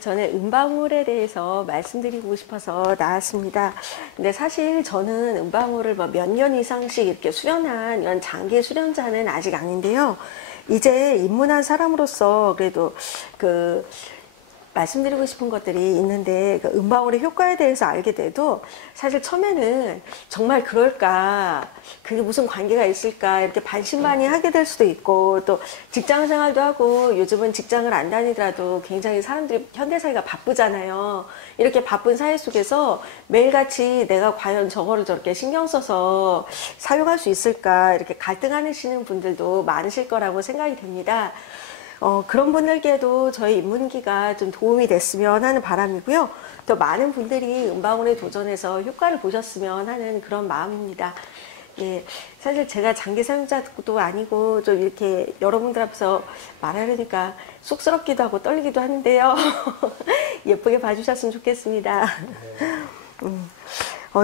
저는 음방울에 대해서 말씀드리고 싶어서 나왔습니다. 근데 사실 저는 음방울을 몇 년 이상씩 이렇게 수련한 이런 장기 수련자는 아직 아닌데요. 이제 입문한 사람으로서 그래도 말씀드리고 싶은 것들이 있는데, 음방울의 효과에 대해서 알게 돼도 사실 처음에는 정말 그럴까, 그게 무슨 관계가 있을까 이렇게 반신반의하게 될 수도 있고, 또 직장 생활도 하고 요즘은 직장을 안 다니더라도 굉장히 사람들이 현대사회가 바쁘잖아요. 이렇게 바쁜 사회 속에서 매일같이 내가 과연 저거를 저렇게 신경 써서 사용할 수 있을까 이렇게 갈등하시는 분들도 많으실 거라고 생각이 됩니다. 그런 분들께도 저희 입문기가 좀 도움이 됐으면 하는 바람이고요. 또 많은 분들이 음방울에 도전해서 효과를 보셨으면 하는 그런 마음입니다. 예, 사실 제가 장기 사용자도 아니고 좀 이렇게 여러분들 앞에서 말하려니까 쑥스럽기도 하고 떨리기도 하는데요. 예쁘게 봐주셨으면 좋겠습니다.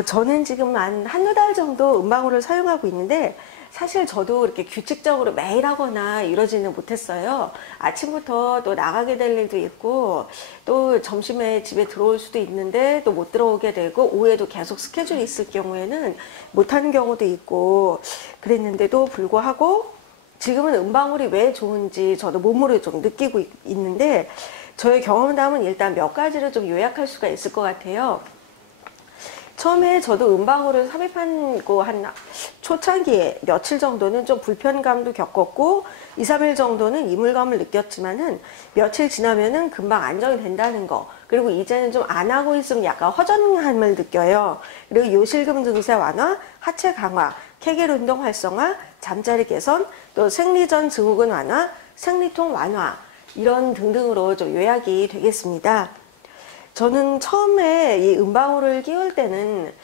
저는 지금 한두 달 정도 음방울을 사용하고 있는데, 사실 저도 이렇게 규칙적으로 매일 하거나 이러지는 못했어요. 아침부터 또 나가게 될 일도 있고, 또 점심에 집에 들어올 수도 있는데 또 못 들어오게 되고, 오후에도 계속 스케줄이 있을 경우에는 못하는 경우도 있고 그랬는데도 불구하고 지금은 음방울이 왜 좋은지 저도 몸으로 좀 느끼고 있는데, 저의 경험담은 일단 몇 가지를 좀 요약할 수가 있을 것 같아요. 처음에 저도 음방울을 삽입하고 한 초창기에 며칠 정도는 좀 불편감도 겪었고 2, 3일 정도는 이물감을 느꼈지만은 며칠 지나면은 금방 안정이 된다는 거, 그리고 이제는 좀 안 하고 있으면 약간 허전함을 느껴요. 그리고 요실금 증세 완화, 하체 강화, 케겔 운동 활성화, 잠자리 개선, 또 생리전 증후군 완화, 생리통 완화, 이런 등등으로 좀 요약이 되겠습니다. 저는 처음에 이 음방울을 끼울 때는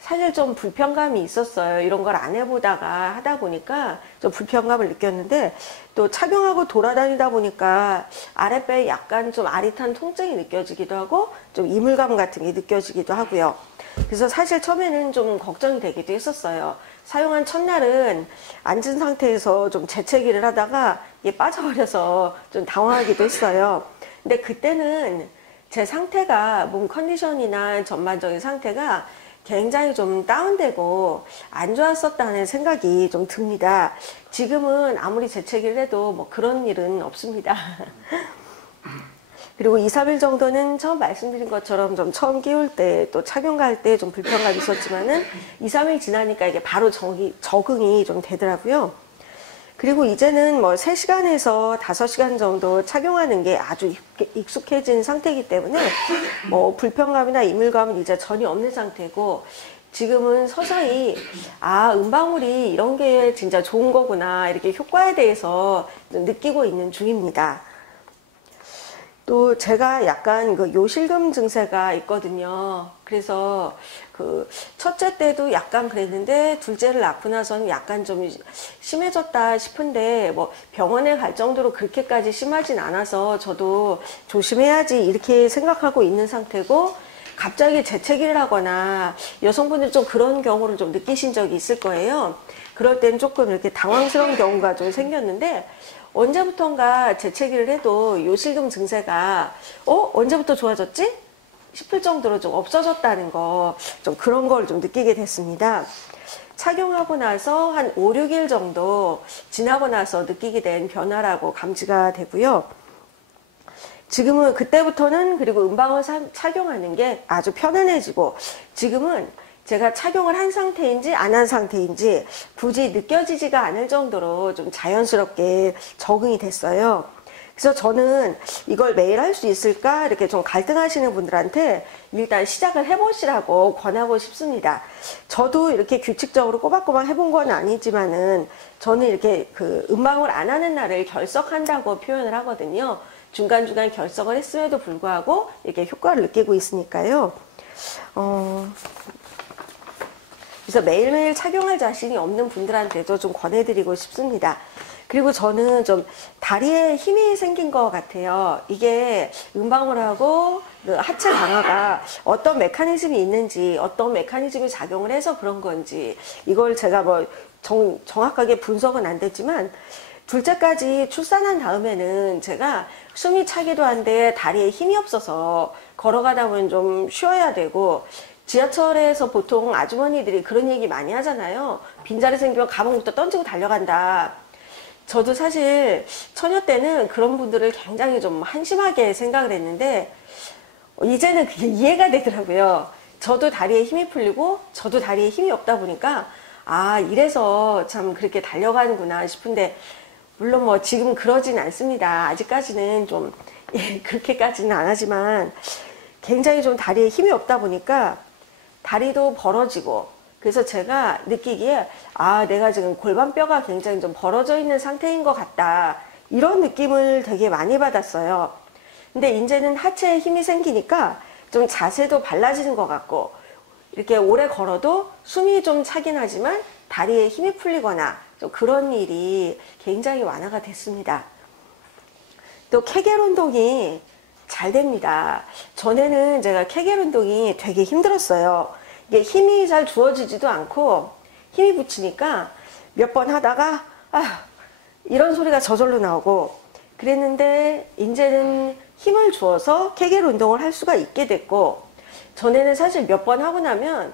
사실 좀 불편감이 있었어요. 이런 걸 안 해보다가 하다 보니까 좀 불편감을 느꼈는데, 또 착용하고 돌아다니다 보니까 아랫배에 약간 좀 아릿한 통증이 느껴지기도 하고 좀 이물감 같은 게 느껴지기도 하고요. 그래서 사실 처음에는 좀 걱정이 되기도 했었어요. 사용한 첫날은 앉은 상태에서 좀 재채기를 하다가 이게 빠져버려서 좀 당황하기도 했어요. 근데 그때는 제 상태가, 몸 컨디션이나 전반적인 상태가 굉장히 좀 다운되고 안 좋았었다는 생각이 좀 듭니다. 지금은 아무리 재채기를 해도 뭐 그런 일은 없습니다. 그리고 2, 3일 정도는 처음 말씀드린 것처럼 좀 처음 끼울 때 또 착용할 때 좀 불편감이 있었지만은 2, 3일 지나니까 이게 바로 적응이 좀 되더라고요. 그리고 이제는 뭐 3시간에서 5시간 정도 착용하는 게 아주 익숙해진 상태이기 때문에 뭐 불편감이나 이물감은 이제 전혀 없는 상태고, 지금은 서서히 음방울이 이런 게 진짜 좋은 거구나, 이렇게 효과에 대해서 느끼고 있는 중입니다. 또 제가 약간 요실금 증세가 있거든요. 그래서 첫째 때도 약간 그랬는데 둘째를 낳고 나서는 약간 좀 심해졌다 싶은데, 뭐 병원에 갈 정도로 그렇게까지 심하진 않아서 저도 조심해야지 이렇게 생각하고 있는 상태고, 갑자기 재채기를 하거나 여성분들 좀 그런 경우를 좀 느끼신 적이 있을 거예요. 그럴 땐 조금 이렇게 당황스러운 경우가 좀 생겼는데, 언제부턴가 재채기를 해도 요실금 증세가 언제부터 좋아졌지? 싶을 정도로 좀 없어졌다는 거, 좀 그런 걸 좀 느끼게 됐습니다. 착용하고 나서 한 5, 6일 정도 지나고 나서 느끼게 된 변화라고 감지가 되고요. 지금은 그때부터는, 그리고 음방울 착용하는 게 아주 편안해지고, 지금은 제가 착용을 한 상태인지 안 한 상태인지 굳이 느껴지지가 않을 정도로 좀 자연스럽게 적응이 됐어요. 그래서 저는 이걸 매일 할 수 있을까 이렇게 좀 갈등하시는 분들한테 일단 시작을 해보시라고 권하고 싶습니다. 저도 이렇게 규칙적으로 꼬박꼬박 해본 건 아니지만은 저는 이렇게 음방울 안 하는 날을 결석한다고 표현을 하거든요. 중간중간 결석을 했음에도 불구하고 이렇게 효과를 느끼고 있으니까요. 그래서 매일매일 착용할 자신이 없는 분들한테도 좀 권해드리고 싶습니다. 그리고 저는 좀 다리에 힘이 생긴 것 같아요. 이게 음방울하고 그 하체 강화가 어떤 메커니즘이 있는지, 어떤 메커니즘이 작용을 해서 그런 건지, 이걸 제가 뭐 정확하게 분석은 안 됐지만, 둘째까지 출산한 다음에는 제가 숨이 차기도 한데 다리에 힘이 없어서 걸어가다 보면 좀 쉬어야 되고, 지하철에서 보통 아주머니들이 그런 얘기 많이 하잖아요. 빈자리 생기면 가방부터 던지고 달려간다. 저도 사실 처녀 때는 그런 분들을 굉장히 좀 한심하게 생각을 했는데, 이제는 그게 이해가 되더라고요. 저도 다리에 힘이 풀리고 저도 다리에 힘이 없다 보니까 아, 이래서 참 그렇게 달려가는구나 싶은데, 물론 뭐 지금 그러진 않습니다. 아직까지는 좀 그렇게까지는 안 하지만 굉장히 좀 다리에 힘이 없다 보니까 다리도 벌어지고, 그래서 제가 느끼기에 아, 내가 지금 골반뼈가 굉장히 좀 벌어져 있는 상태인 것 같다, 이런 느낌을 되게 많이 받았어요. 근데 이제는 하체에 힘이 생기니까 좀 자세도 발라지는 것 같고, 이렇게 오래 걸어도 숨이 좀 차긴 하지만 다리에 힘이 풀리거나 좀 그런 일이 굉장히 완화가 됐습니다. 또 케겔 운동이 잘 됩니다. 전에는 제가 케겔 운동이 되게 힘들었어요. 이게 힘이 잘 주어지지도 않고 힘이 붙이니까 몇 번 하다가 아, 이런 소리가 저절로 나오고 그랬는데, 이제는 힘을 주어서 케겔 운동을 할 수가 있게 됐고, 전에는 사실 몇 번 하고 나면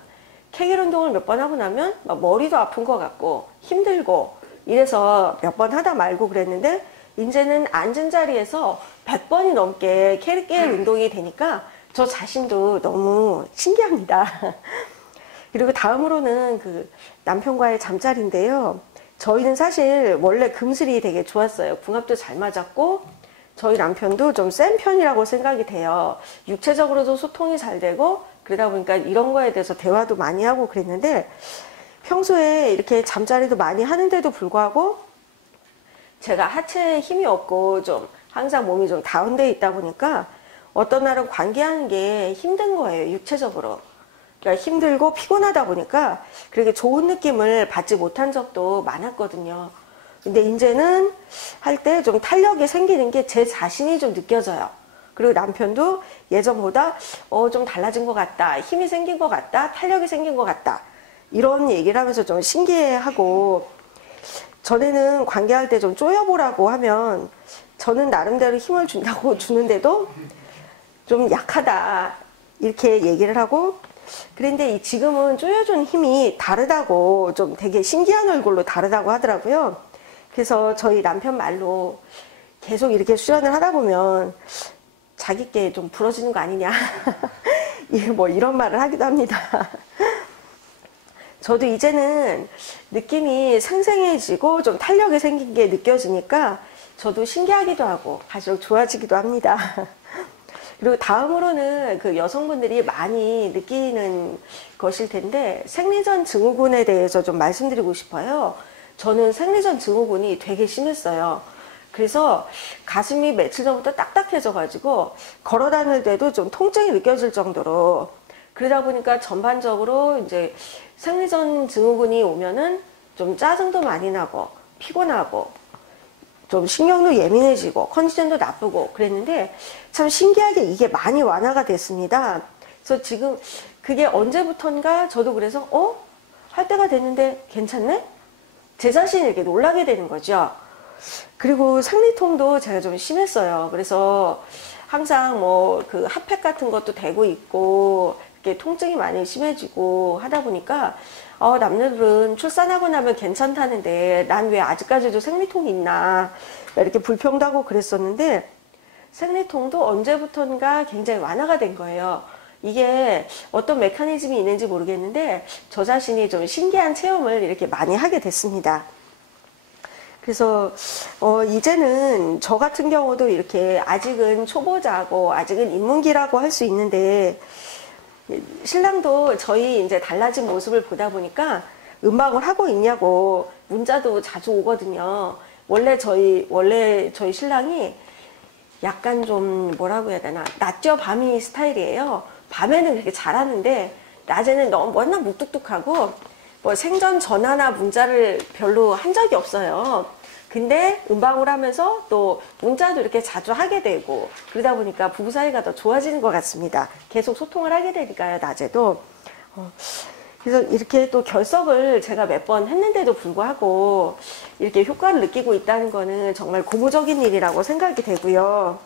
케겔 운동을 몇 번 하고 나면 막 머리도 아픈 것 같고 힘들고 이래서 몇 번 하다 말고 그랬는데, 이제는 앉은 자리에서 100번이 넘게 케겔 운동이 되니까 저 자신도 너무 신기합니다. 그리고 다음으로는 그 남편과의 잠자리인데요. 저희는 사실 원래 금슬이 되게 좋았어요. 궁합도 잘 맞았고 저희 남편도 좀 센 편이라고 생각이 돼요. 육체적으로도 소통이 잘 되고 그러다 보니까 이런 거에 대해서 대화도 많이 하고 그랬는데, 평소에 이렇게 잠자리도 많이 하는데도 불구하고 제가 하체에 힘이 없고 좀 항상 몸이 좀 다운돼 있다 보니까 어떤 날은 관계하는 게 힘든 거예요, 육체적으로. 그러니까 힘들고 피곤하다 보니까 그렇게 좋은 느낌을 받지 못한 적도 많았거든요. 근데 이제는 할 때 좀 탄력이 생기는 게 제 자신이 좀 느껴져요. 그리고 남편도 예전보다 좀 달라진 것 같다, 힘이 생긴 것 같다, 탄력이 생긴 것 같다, 이런 얘기를 하면서 좀 신기해하고, 전에는 관계할 때 좀 쪼여보라고 하면 저는 나름대로 힘을 준다고 주는데도 좀 약하다 이렇게 얘기를 하고, 그런데 지금은 쪼여준 힘이 다르다고, 좀 되게 신기한 얼굴로 다르다고 하더라고요. 그래서 저희 남편 말로 계속 이렇게 수련을 하다 보면 자기께 좀 부러지는 거 아니냐 뭐 이런 말을 하기도 합니다. 저도 이제는 느낌이 생생해지고 좀 탄력이 생긴 게 느껴지니까 저도 신기하기도 하고 갈수록 좋아지기도 합니다. 그리고 다음으로는 그 여성분들이 많이 느끼는 것일 텐데, 생리전 증후군에 대해서 좀 말씀드리고 싶어요. 저는 생리전 증후군이 되게 심했어요. 그래서 가슴이 며칠 전부터 딱딱해져 가지고 걸어 다닐 때도 좀 통증이 느껴질 정도로, 그러다 보니까 전반적으로 이제 생리전 증후군이 오면은 좀 짜증도 많이 나고 피곤하고 좀 신경도 예민해지고 컨디션도 나쁘고 그랬는데, 참 신기하게 이게 많이 완화가 됐습니다. 그래서 지금 그게 언제부턴가 저도 그래서 할 때가 됐는데 괜찮네? 제 자신이 이렇게 놀라게 되는 거죠. 그리고 생리통도 제가 좀 심했어요. 그래서 항상 뭐 그 핫팩 같은 것도 대고 있고 이렇게 통증이 많이 심해지고 하다 보니까 남들은 출산하고 나면 괜찮다는데 난 왜 아직까지도 생리통이 있나 이렇게 불평도 하고 그랬었는데, 생리통도 언제부턴가 굉장히 완화가 된 거예요. 이게 어떤 메커니즘이 있는지 모르겠는데 저 자신이 좀 신기한 체험을 이렇게 많이 하게 됐습니다. 그래서 이제는 저 같은 경우도 이렇게 아직은 초보자고 아직은 입문기라고 할 수 있는데, 신랑도 저희 이제 달라진 모습을 보다 보니까 음악을 하고 있냐고 문자도 자주 오거든요. 원래 저희 신랑이 약간 좀 뭐라고 해야 되나, 낮저 밤이 스타일이에요. 밤에는 그렇게 잘하는데 낮에는 너무 워낙 무뚝뚝하고 뭐 생전 전화나 문자를 별로 한 적이 없어요. 근데 음방울 하면서 또 문자도 이렇게 자주 하게 되고 그러다 보니까 부부 사이가 더 좋아지는 것 같습니다. 계속 소통을 하게 되니까요, 낮에도. 그래서 이렇게 또 결석을 제가 몇 번 했는데도 불구하고 이렇게 효과를 느끼고 있다는 거는 정말 고무적인 일이라고 생각이 되고요.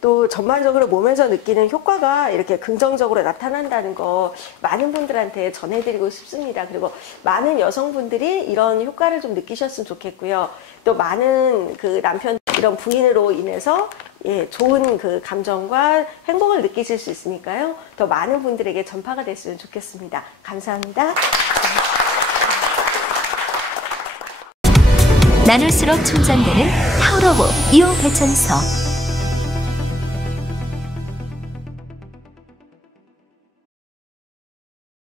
또 전반적으로 몸에서 느끼는 효과가 이렇게 긍정적으로 나타난다는 거 많은 분들한테 전해드리고 싶습니다. 그리고 많은 여성분들이 이런 효과를 좀 느끼셨으면 좋겠고요. 또 많은 그 남편, 이런 부인으로 인해서 예, 좋은 그 감정과 행복을 느끼실 수 있으니까요. 더 많은 분들에게 전파가 됐으면 좋겠습니다. 감사합니다. 나눌수록 충전되는 파워로브 이온 배천소.